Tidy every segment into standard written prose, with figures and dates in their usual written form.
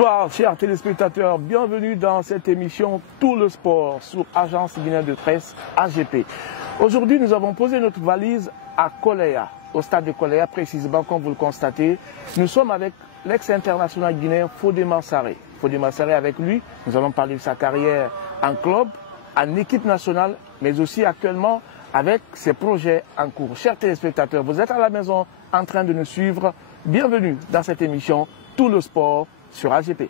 Bonsoir chers téléspectateurs, bienvenue dans cette émission Tout le sport sur Agence Guinéenne de Presse AGP. Aujourd'hui nous avons posé notre valise à Koléa, au stade de Koléa précisément comme vous le constatez. Nous sommes avec l'ex-international guinéen Fodé Mansaré. Fodé Mansaré, avec lui, nous allons parler de sa carrière en club, en équipe nationale, mais aussi actuellement avec ses projets en cours. Chers téléspectateurs, vous êtes à la maison en train de nous suivre. Bienvenue dans cette émission Tout le sport sur AGP.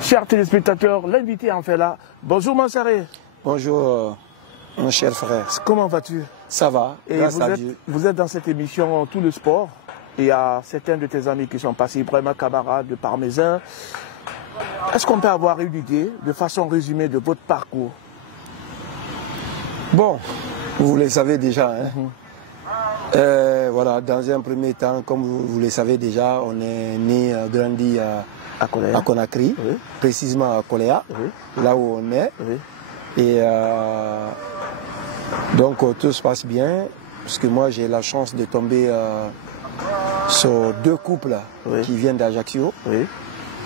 Chers téléspectateurs, l'invité en fait là. Bonjour Mansaré. Bonjour mon cher frère. Comment vas-tu? Ça va, et vous êtes dans cette émission Tout le sport. Il y a certains de tes amis qui sont passés, vraiment camarades de Parmesan. Est-ce qu'on peut avoir une idée de façon résumée de votre parcours? Bon, vous le savez déjà. Hein. Voilà, dans un premier temps, comme vous le savez déjà, on est né, grandi à Conakry, oui. Précisément à Koléa, oui. Là où on est. Oui. Et donc tout se passe bien, parce que moi j'ai la chance de tomber sur deux couples, oui. Qui viennent d'Ajaccio. Oui.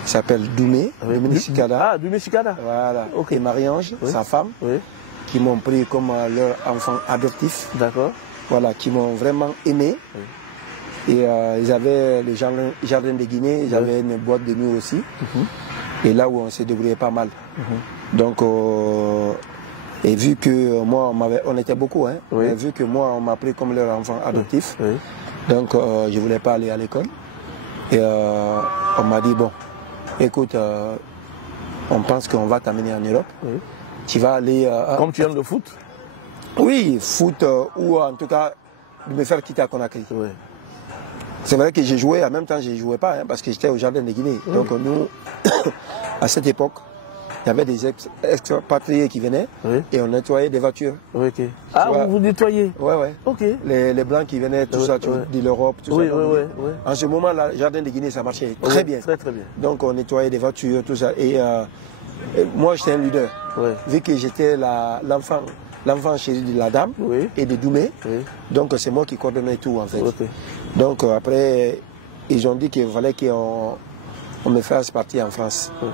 Qui s'appellent Doumé, oui. Doumé Sikada. Ah, Doumé Sikada. Voilà. Okay. Et Marie-Ange, oui. Sa femme, oui. Qui m'ont pris comme leur enfant adoptif. D'accord. Voilà, qui m'ont vraiment aimé. Oui. Et ils avaient le jardin de Guinée, ils avaient une boîte de nuit aussi. Et là où on s'est débrouillé pas mal. Donc, et vu que moi, on était beaucoup, hein, oui. Et vu que moi, on m'a pris comme leur enfant adoptif, oui. Donc je ne voulais pas aller à l'école. Et on m'a dit, bon, écoute, on pense qu'on va t'amener en Europe. Oui. Tu vas aller... Comme tu aimes le foot? Oui, foot, ou en tout cas, de me faire quitter à Conakry. Oui. C'est vrai que j'ai joué, en même temps je ne jouais pas, hein, parce que j'étais au jardin de Guinée. Oui. Donc nous, à cette époque, il y avait des expatriés qui venaient, oui. Et on nettoyait des voitures. Oui, okay. Ah, vous nettoyez? Oui, oui. Okay. Les blancs qui venaient, tout ça, de l'Europe, tout oui, ça. Oui, oui. En ce moment, le jardin de Guinée, ça marchait très bien. Très, très bien. Donc on nettoyait des voitures, tout ça. Et moi, j'étais un leader. Oui. Vu que j'étais l'enfant chéri de la dame, oui. Et de Doumé, oui. Donc c'est moi qui coordonnais tout en fait. Okay. Donc après, ils ont dit qu'il fallait qu'on me fasse partir en France. Oui.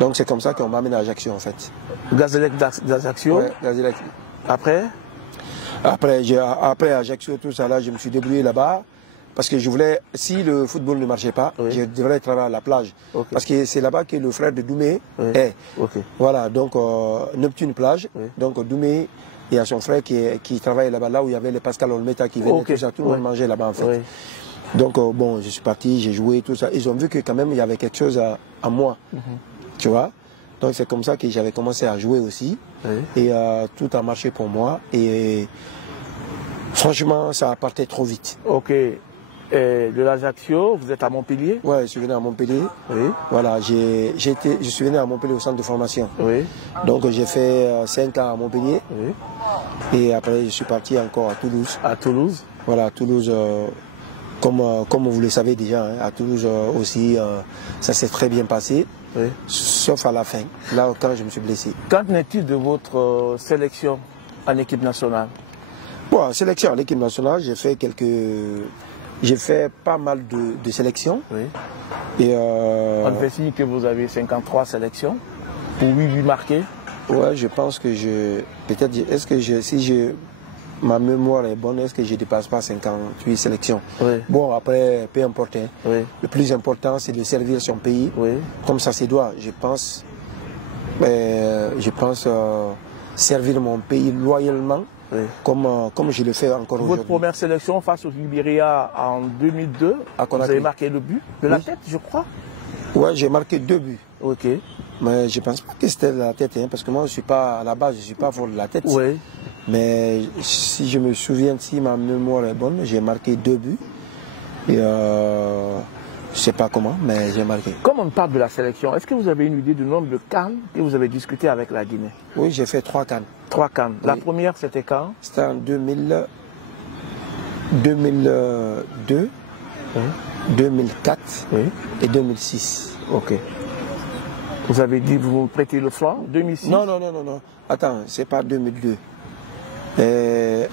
Donc c'est comme ça qu'on m'a amené à Ajaccio en fait. Gazélec d'Ajaccio. Oui, Gazélec. Après Ajaccio, tout ça là, je me suis débrouillé là-bas. Parce que je voulais, si le football ne marchait pas, oui. Je devrais travailler à la plage. Okay. Parce que c'est là-bas que le frère de Doumé, oui. Est. Okay. Voilà, donc Neptune plage. Oui. Donc Doumé, il y a son frère qui travaille là-bas, là où il y avait les Pascal Olmeta qui venaient, okay. Tout ça, tout le monde mangeait là-bas en fait. Oui. Donc bon, je suis parti, j'ai joué, tout ça. Ils ont vu que quand même il y avait quelque chose à moi, tu vois. Donc c'est comme ça que j'avais commencé à jouer aussi. Oui. Et tout a marché pour moi. Et franchement, ça partait trop vite. Ok. De l'Ajaccio, vous êtes à Montpellier? Oui, je suis venu à Montpellier. Oui. Voilà, je suis venu à Montpellier au centre de formation. Oui. Donc j'ai fait 5 ans à Montpellier. Oui. Et après, je suis parti encore à Toulouse. À Toulouse? Voilà, à Toulouse, comme vous le savez déjà, hein, à Toulouse aussi, ça s'est très bien passé. Oui. Sauf à la fin, là quand je me suis blessé. Qu'en est-il de votre sélection en équipe nationale? Bon, sélection en équipe nationale, j'ai fait pas mal de sélections. Oui. Et on fait signe que vous avez 53 sélections pour 8 buts marqués. Ouais, je pense que peut-être, ma mémoire est bonne, est-ce que je ne dépasse pas 58 sélections? Oui. Bon, après, peu importe. Hein. Oui. Le plus important, c'est de servir son pays. Oui. Comme ça se doit. Je pense servir mon pays loyalement. Oui. Comme je le fais encore aujourd'hui. Votre première sélection face au Libéria en 2002, vous avez marqué le but de la tête, je crois? Oui, j'ai marqué 2 buts. Ok. Mais je ne pense pas que c'était de la tête, hein, parce que moi, je suis pas, à la base, je ne suis pas fort de la tête. Oui. Mais si je me souviens, si ma mémoire est bonne, j'ai marqué 2 buts. Et je ne sais pas comment, mais j'ai marqué. Comme on parle de la sélection, est-ce que vous avez une idée du nombre de CAN que vous avez discuté avec la Guinée? Oui, j'ai fait 3 CAN. 3 CAN. Oui. La première, c'était quand? C'était en 2002, oui. 2004 oui. Et 2006. Ok. Vous avez dit vous vous prêtez le flanc 2006? Non. Attends, c'est pas 2002.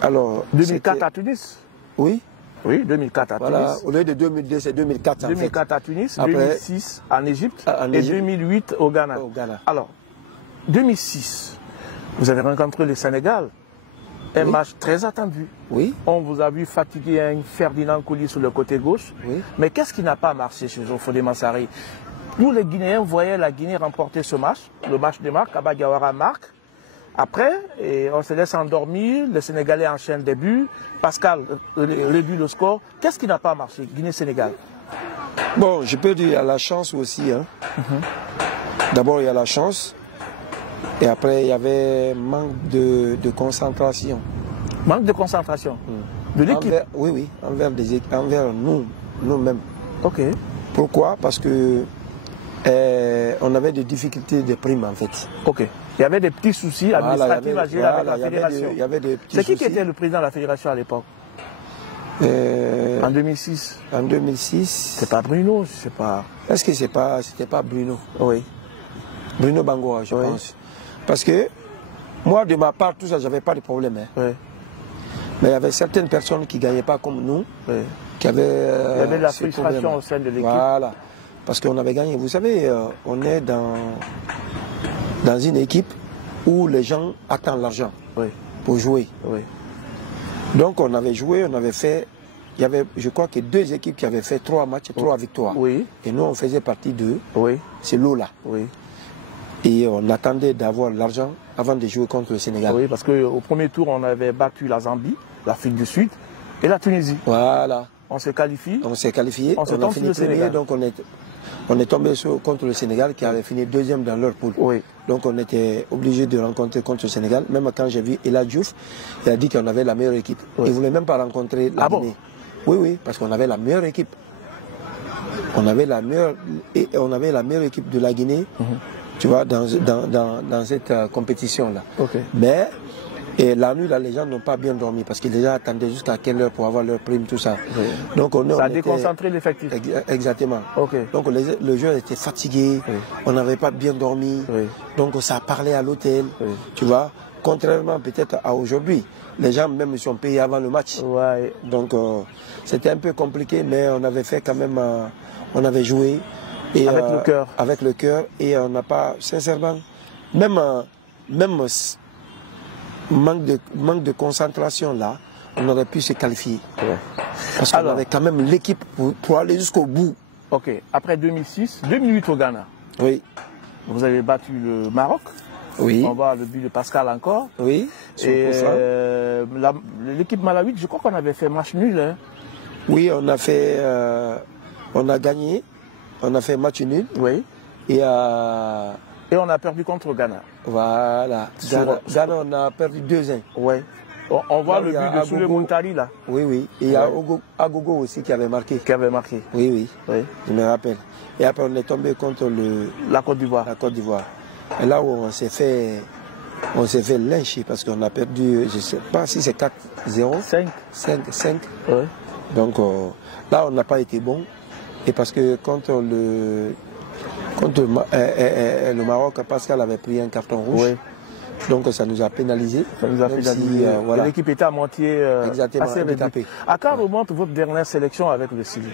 Alors. 2004 à Tunis? Oui. Oui, 2004 à voilà, Tunis. Au lieu de 2002, c'est 2004 2004 à Tunis, après, 2006 en Égypte et 2008 au Ghana. Alors, 2006, vous avez rencontré le Sénégal. Un match très attendu. Oui. On vous a vu fatiguer un Ferdinand Coly sur le côté gauche. Oui. Mais qu'est-ce qui n'a pas marché chez Fodé Massari? Nous, les Guinéens, voyaient la Guinée remporter ce match, le match de marque. Aba Diawara marque. Après, on se laisse endormir. Les Sénégalais enchaînent des buts. Pascal réduit le score. Qu'est-ce qui n'a pas marché, Guinée-Sénégal? Bon, je peux dire il y a la chance aussi. Hein. D'abord, il y a la chance. Et après, il y avait manque de concentration. Manque de concentration de l'équipe? Oui, envers nous-mêmes. Ok. Pourquoi? Parce que on avait des difficultés de primes en fait. Ok. Il y avait des petits soucis administratifs à gérer avec la fédération. C'est qui était le président de la fédération à l'époque? En 2006. En 2006. C'est pas Bruno, je sais pas. Est-ce que c'était pas Bruno? Oui. Bruno Bangoa, je pense. Parce que moi, de ma part, tout ça, j'avais pas de problème. Hein. Oui. Mais il y avait certaines personnes qui ne gagnaient pas comme nous, qui avaient. Il y avait de la frustration au sein de l'équipe. Voilà. Parce qu'on avait gagné. Vous savez, on est dans une équipe où les gens attendent l'argent pour jouer. Oui. Donc on avait joué, on avait fait. Il y avait, je crois que 2 équipes qui avaient fait 3 matchs, 3 victoires. Oui. Et nous, on faisait partie d'eux. Oui. C'est l'eau-là. Oui. Et on attendait d'avoir l'argent avant de jouer contre le Sénégal. Oui, parce qu'au premier tour, on avait battu la Zambie, l'Afrique du Sud et la Tunisie. Voilà. On se qualifie. On s'est qualifié. On a fini premier, donc on est tombé contre le Sénégal qui avait fini 2e dans leur poule. Oui. Donc on était obligé de rencontrer contre le Sénégal. Même quand j'ai vu Ela Diouf, il a dit qu'on avait la meilleure équipe. Oui. Il ne voulait même pas rencontrer la Guinée. Bon? Oui, parce qu'on avait la meilleure équipe. On avait la meilleure équipe de la Guinée. Tu vois, dans cette compétition-là. Okay. Mais la nuit, là, les gens n'ont pas bien dormi parce qu'ils les gens attendaient jusqu'à quelle heure pour avoir leur prime, tout ça. Oui. Donc ça a déconcentré l'effectif. Exactement. Okay. Donc le joueur était fatigué, on n'avait pas bien dormi, donc ça parlait à l'hôtel, tu vois. Contrairement peut-être à aujourd'hui, les gens même sont payés avant le match. Ouais. Donc c'était un peu compliqué, mais on avait fait quand même, on avait joué. Et avec le cœur. Avec le cœur. Et on n'a pas, sincèrement, même manque de concentration là, on aurait pu se qualifier. Ouais. Parce qu'on avait quand même l'équipe pour aller jusqu'au bout. Ok. Après 2006, 2008 au Ghana. Oui. Vous avez battu le Maroc. Oui. On voit le but de Pascal encore. Oui. Et l'équipe malawite, je crois qu'on avait fait match nul. Hein. Oui, on a fait, on a gagné. On a fait match nul. Oui. Et on a perdu contre Ghana. Voilà. Ghana, on a perdu 2-1. Oui. On voit le but de Soule Montari là. Oui. Et il y a Agogo aussi qui avait marqué. Oui. Je me rappelle. Et après, on est tombé contre la Côte d'Ivoire. Et là où on s'est fait lyncher parce qu'on a perdu, je ne sais pas si c'est 4-0. 5. Oui. Donc là, on n'a pas été bon. Et parce que contre le Maroc, Pascal avait pris un carton rouge. Oui. Donc ça nous a pénalisé. Voilà. L'équipe était à moitié assez réduite. À quand remonte votre dernière sélection avec le Chili?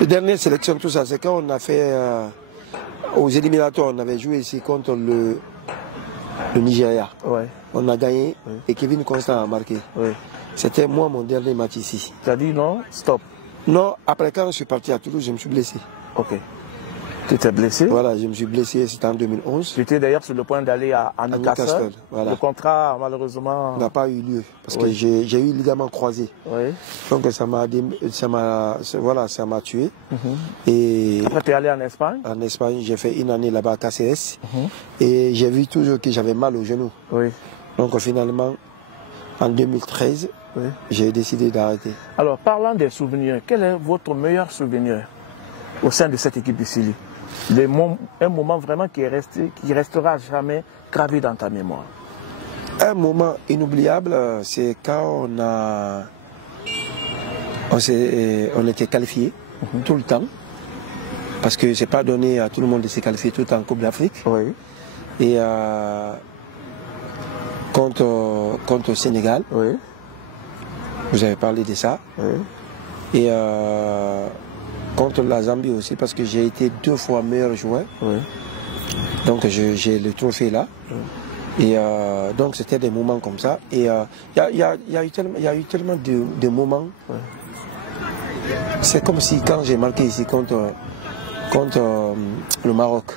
La dernière sélection, tout ça, c'est quand on a fait aux éliminatoires, on avait joué ici contre le Nigeria. Ouais. On a gagné et Kevin Constant a marqué. Ouais. C'était moi mon dernier match ici. Tu as dit non, stop. Non, après quand je suis parti à Toulouse, je me suis blessé. Ok. Tu étais blessé? Voilà, je me suis blessé, c'était en 2011. Tu étais d'ailleurs sur le point d'aller à Newcastle. Voilà. Le contrat, malheureusement... n'a pas eu lieu, parce que j'ai eu le ligament croisé. Oui. Donc ça m'a tué. Et après, tu es allé en Espagne? En Espagne, j'ai fait une année là-bas à KCS. Et j'ai vu toujours que j'avais mal au genou. Oui. Donc finalement, en 2013, j'ai décidé d'arrêter. Alors, parlant des souvenirs, quel est votre meilleur souvenir au sein de cette équipe du Chili? Un moment vraiment qui restera jamais gravé dans ta mémoire. Un moment inoubliable, c'est quand on était qualifié tout le temps. Parce que c'est pas donné à tout le monde de se qualifier tout le temps en Coupe d'Afrique. Oui. Et contre le Sénégal. Oui. Vous avez parlé de ça. Et contre la Zambie aussi, parce que j'ai été 2 fois meilleur joueur. Donc j'ai le trophée là. Et donc c'était des moments comme ça. Et il y a eu tellement de moments. C'est comme si quand j'ai marqué ici contre le Maroc.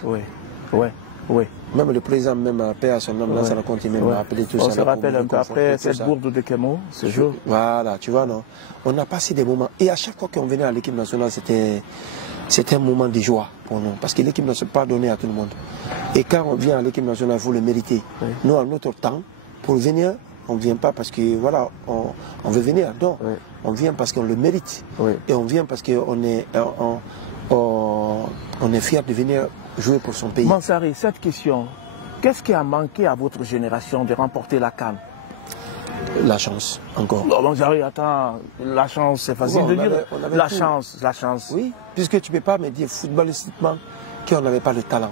Même le président, même paix à son nom, là, ça raconte, même m'a appelé tout ça. On se rappelle un peu après cette bourde de Kemo, ce jour. Voilà, tu vois, non. On a passé des moments. Et à chaque fois qu'on venait à l'équipe nationale, c'était un moment de joie pour nous. Parce que l'équipe nationale n'est pas donnée à tout le monde. Et quand on vient à l'équipe nationale, il faut le mériter. Nous, à notre temps, pour venir, on ne vient pas parce que, voilà, on veut venir. Non, on vient parce qu'on le mérite. Et on vient parce qu'on est, on est fiers de venir jouer pour son pays. Mansari, cette question, qu'est-ce qui a manqué à votre génération de remporter la CAN? La chance, encore. Non, Mansari, attends, la chance, c'est facile de dire. La chance. Oui, puisque tu ne peux pas me dire footballistiquement qu'on n'avait pas le talent.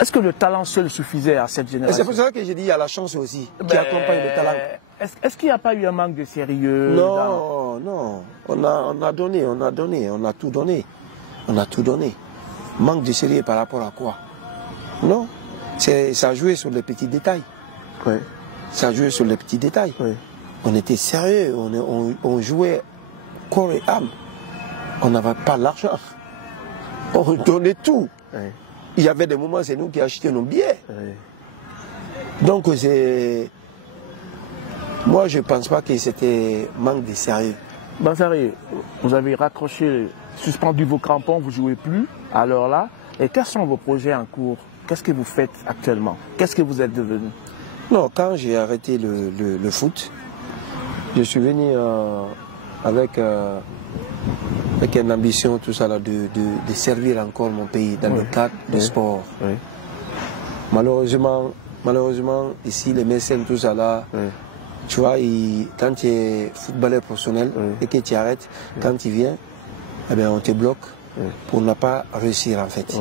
Est-ce que le talent seul suffisait à cette génération? C'est pour ça que j'ai dit il y a la chance aussi, qui accompagne le talent. Est-ce qu'il n'y a pas eu un manque de sérieux? Non, non. On a donné, on a tout donné. On a tout donné. Manque de sérieux par rapport à quoi? Non. Ça a joué sur les petits détails. Ça a joué sur les petits détails. On était sérieux, on jouait corps et âme. On n'avait pas l'argent. On donnait tout. Il y avait des moments, c'est nous qui achetaient nos billets. Donc moi, je ne pense pas que c'était manque de sérieux. Mansari, vous avez raccroché, suspendu vos crampons, vous ne jouez plus à l'heure là. Et quels sont vos projets en cours? Qu'est-ce que vous faites actuellement? Qu'est-ce que vous êtes devenu? Non, quand j'ai arrêté le foot, je suis venu avec une ambition, tout ça, là, de servir encore mon pays dans le cadre du sport. Malheureusement, ici, les mécènes, tout ça, là, tu vois, quand tu es footballeur professionnel et que tu arrêtes, quand tu viens, eh bien, on te bloque pour ne pas réussir, en fait.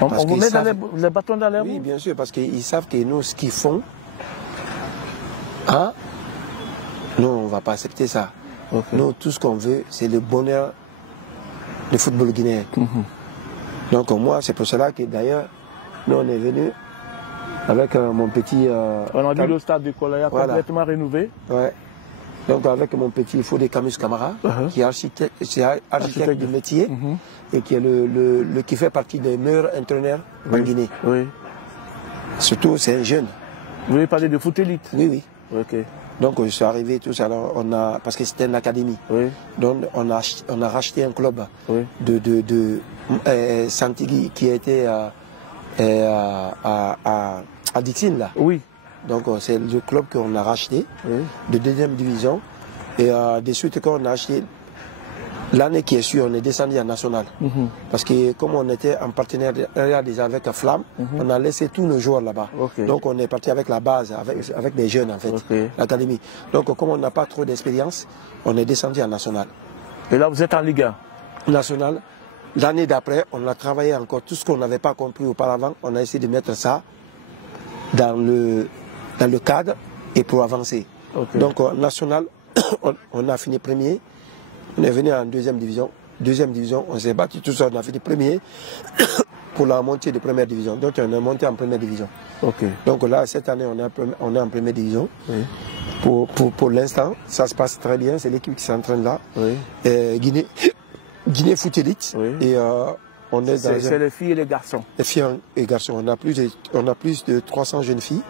On vous met les bâtons dans les roues? Oui, bien sûr, parce qu'ils savent que nous, ce qu'ils font, nous, on ne va pas accepter ça. Nous, tout ce qu'on veut, c'est le bonheur du football guinéen. Donc moi, c'est pour cela que d'ailleurs, nous, on est venus avec mon petit... on a vu le stade de Kolaya complètement rénové. Donc avec mon petit Fodé Camus Camara, qui est architecte du métier et qui est qui fait partie des meilleurs entraîneurs en Guinée. Surtout, c'est un jeune. Vous voulez parler de foot élite? Oui. Donc je suis arrivé, tout ça, alors, parce que c'était une académie. Donc on a racheté un club de Santigui qui était à Dixine là. Donc c'est le club qu'on a racheté de 2e division. Et de suite quand on a acheté, l'année qui est suivie, on est descendu en national. Parce que comme on était en partenariat déjà avec Flamme, on a laissé tous nos joueurs là-bas. Donc on est parti avec la base, avec des jeunes en fait, l'académie. Donc comme on n'a pas trop d'expérience, on est descendu en national. Et là vous êtes en Ligue 1 national. L'année d'après, on a travaillé encore tout ce qu'on n'avait pas compris auparavant. On a essayé de mettre ça dans le cadre et pour avancer. Donc national, on a fini premier. On est venu en 2e division. 2e division, on s'est battu tout ça, on a fini premier pour la montée de 1re division. Donc on est monté en 1re division. Donc là, cette année, on est en 1re division. Pour l'instant, ça se passe très bien. C'est l'équipe qui s'entraîne là. Guinée Foot Elite. Et on est dans... C'est les filles et les garçons. Les filles et garçons. On a plus de 300 jeunes filles.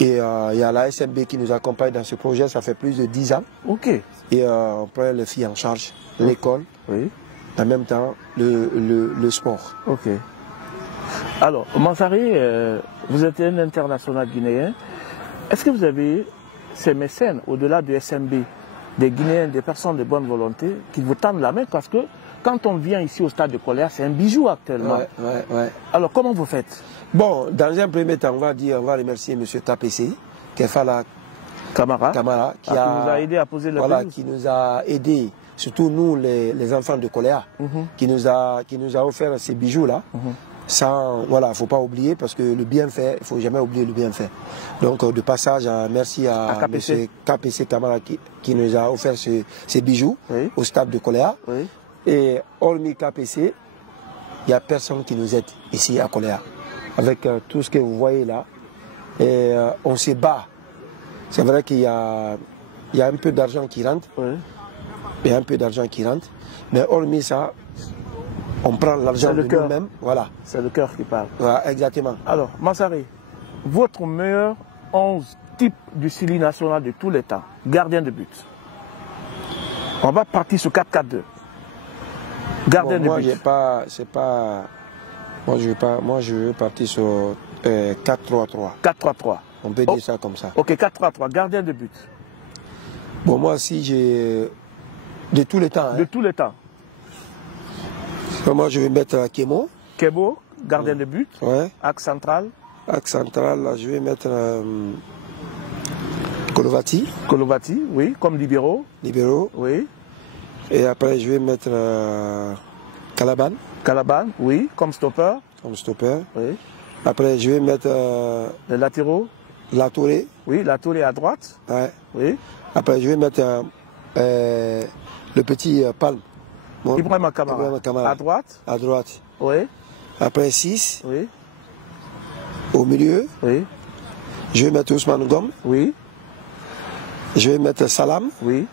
Et il y a la SMB qui nous accompagne dans ce projet. Ça fait plus de 10 ans. Et on prend les filles en charge, l'école, en même temps le sport. Alors, Mansari, vous êtes un international guinéen. Est-ce que vous avez ces mécènes, au-delà du SMB, des Guinéens, des personnes de bonne volonté, qui vous tendent la main? Parce que quand on vient ici au stade de Kolaya, c'est un bijou actuellement. Alors, comment vous faites? Bon, dans un premier temps, on va remercier M. Tapessé, Kefala Camara, qui nous a aidé à poser le pelouse. Qui nous a aidé, surtout nous, les enfants de Kolaya, qui nous a offert ces bijoux-là sans, voilà, faut pas oublier parce que le bienfait, il faut jamais oublier le bienfait. Donc de passage, merci à M. KPC Camara qui nous a offert ces bijoux au stade de Koléa. Et hormis KPC, il n'y a personne qui nous aide ici à Koléa. Avec tout ce que vous voyez là, et on se bat. C'est vrai qu'il y a un peu d'argent qui rentre, il y a un peu d'argent qui rentre, mais hormis ça, on prend l'argent de nous-mêmes, voilà. C'est le cœur qui parle. Voilà, exactement. Alors, Mansari, votre meilleur 11 type du Sili national de tous les temps, gardien de but. On va partir sur 4-4-2. Gardien de but. Moi, je veux partir sur 4-3-3. 4-3-3. On peut dire ça comme ça. Ok, 4-3-3, gardien de but. Bon, moi, si j'ai... De tous les temps. De tous les temps. Moi, je vais mettre Kemo. Kemo, gardien de but. Ouais. Axe central. Axe central, là, je vais mettre Kolovati. Kolovati, oui, comme libéraux. Libéraux. Oui. Et après, je vais mettre Calaban. Calaban, oui, comme stopper. Comme stopper. Oui. Après, je vais mettre... les latéraux. Latouré. Oui, Latouré à droite. Ouais. Oui. Après, je vais mettre le petit Palme. Bon. Ibrahima Kamara. À droite. À droite. Oui. Après 6. Oui. Au milieu. Oui. Je vais mettre Ousmane Ngom. Oui. Je vais mettre Salam. Oui.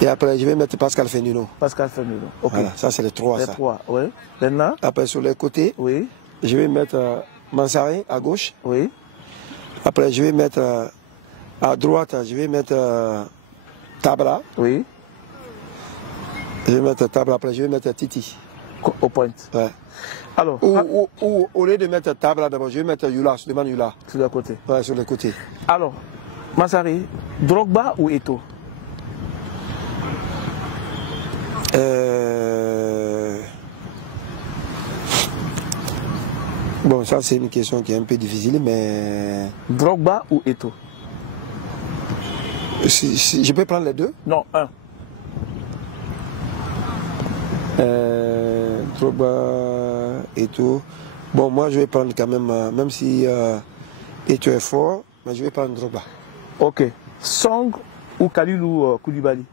Et après, je vais mettre Pascal Fenuno. Pascal Fenuno. Ok. Voilà, ça c'est les 3. Les 3, oui. Maintenant. Après, sur les côtés. Oui. Je vais mettre Mansari à gauche. Oui. Après, je vais mettre à droite, je vais mettre Tabra. Oui. Je vais mettre Tabra, après je vais mettre Titi. Au point. Ouais. Alors. Ou au lieu de mettre Tabra d'abord, je vais mettre Yula, Suleiman Yula. Sur le côté. Ouais, sur le côté. Alors, Mansari, Drogba ou Eto'o? Bon, ça c'est une question qui est un peu difficile, mais... Drogba ou Eto'o? Si je peux prendre les deux? Non, un. Drogba, Eto'o. Bon, moi je vais prendre quand même si Eto'o est fort, mais je vais prendre Drogba. Ok. Song ou Kalilou Koulibaly?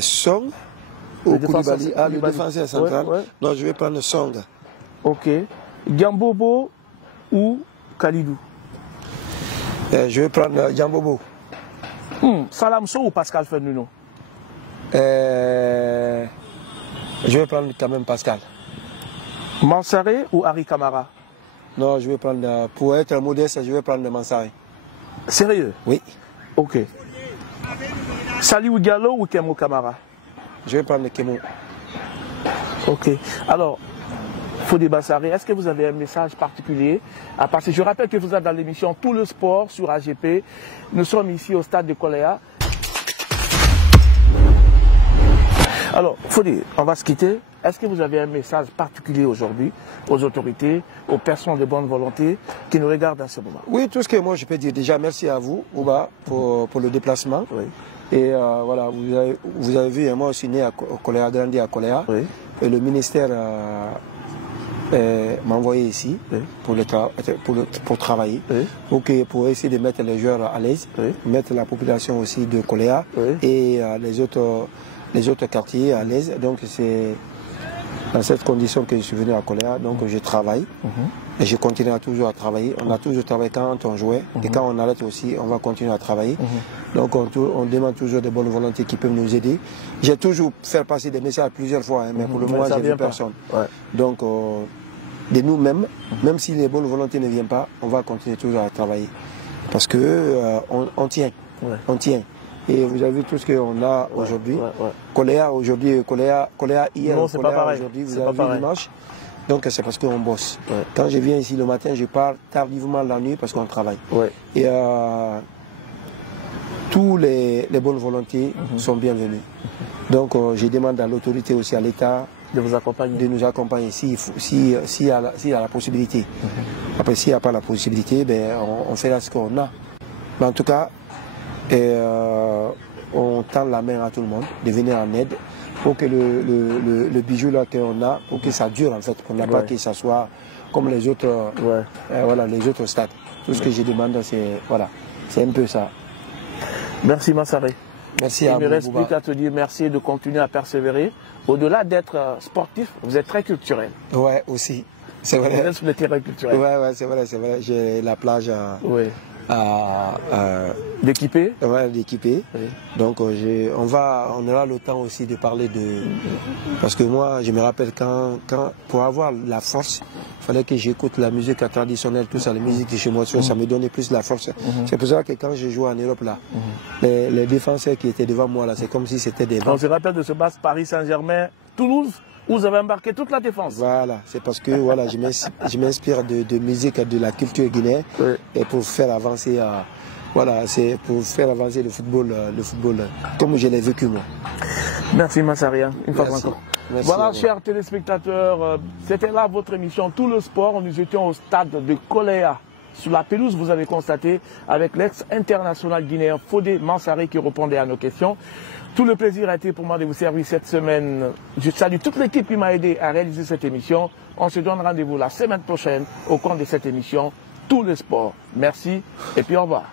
Song ou Koulibaly? Ah, le défenseur central. Ouais. Non, je vais prendre Song. Ok. Diambobo ou Kalidou? Je vais prendre Diambobo. Salam Sow ou Pascal Fenuno? Je vais prendre quand même Pascal. Mansari ou Harry Camara? Non, je vais prendre, pour être modeste, je vais prendre Mansari. Sérieux? Oui. Ok. Salihou Diallo ou Kemo Camara? Je vais prendre Kemo. Ok. Alors, Fodé Bassari, est-ce que vous avez un message particulier à passer? Je rappelle que vous êtes dans l'émission Tout le sport sur AGP. Nous sommes ici au stade de Koléa. Alors, Fodé, on va se quitter. Est-ce que vous avez un message particulier aujourd'hui aux autorités, aux personnes de bonne volonté qui nous regardent à ce moment? Oui, tout ce que moi je peux dire, déjà merci à vous, Ouba, pour le déplacement. Oui. Et voilà, vous avez vu, moi aussi né à Koléa, grandi à Koléa. Oui. Et le ministère m'a envoyé ici pour travailler, pour essayer de mettre les joueurs à l'aise, mettre la population aussi de Koléa et les autres quartiers à l'aise. Donc c'est dans cette condition que je suis venu à Koléa, donc je travaille et je continue toujours à travailler. On a toujours travaillé quand on jouait et quand on arrête aussi, on va continuer à travailler. Donc on demande toujours des bonnes volontés qui peuvent nous aider. J'ai toujours fait passer des messages plusieurs fois, mais pour le moment, j'ai vu personne. Ouais. Donc de nous-mêmes, même si les bonnes volontés ne viennent pas, on va continuer toujours à travailler. Parce que on tient, on tient. Et vous avez vu tout ce qu'on a aujourd'hui. Koléa aujourd'hui, Koléa hier, non, Koléa aujourd'hui, vous avez vu l'image. Donc c'est parce qu'on bosse. Quand je viens ici le matin, je pars tardivement la nuit parce qu'on travaille. Et tous les bonnes volontés sont bienvenues. Donc je demande à l'autorité aussi, à l'État, de vous accompagner, de nous accompagner s'il y a la possibilité. Après, s'il n'y a pas la possibilité, ben, on fera ce qu'on a. Mais en tout cas, on tend la main à tout le monde de venir en aide pour que le bijou là qu'on a, pour que ça dure en fait, qu'on n'a pas que ça soit comme les autres, voilà, les autres stades. Tout ce que je demande, c'est voilà, c'est un peu ça. Merci Massaré. Merci à vous. Il me reste plus qu'à te dire merci de continuer à persévérer. Au-delà d'être sportif, vous êtes très culturel. Ouais, aussi. C'est vrai. Vous êtes sur le terrain culturel. Ouais, c'est vrai, c'est vrai. J'ai la plage d'équiper. Ouais, d'équiper. Oui. Donc on aura le temps aussi de parler de... Parce que moi, je me rappelle quand pour avoir la force, il fallait que j'écoute la musique traditionnelle, tout ça, la musique de chez moi, ça me donnait plus la force. C'est pour ça que quand je jouais en Europe, là, les défenseurs qui étaient devant moi, là, c'est comme si c'était des... On se rappelle de ce match Paris Saint-Germain, Toulouse, où vous avez embarqué toute la défense. Voilà, c'est parce que voilà, je m'inspire de musique, de la culture guinéenne, et pour faire avancer... Voilà, c'est pour faire avancer le football comme je l'ai vécu moi. Merci Massaria, une fois encore. Merci voilà, chers téléspectateurs, c'était là votre émission Tout le sport. Nous étions au stade de Koléa. Sur la pelouse, vous avez constaté, avec l'ex-international guinéen Fodé Mansaré qui répondait à nos questions. Tout le plaisir a été pour moi de vous servir cette semaine. Je salue toute l'équipe qui m'a aidé à réaliser cette émission. On se donne rendez-vous la semaine prochaine au cours de cette émission Tout le sport. Merci et puis au revoir.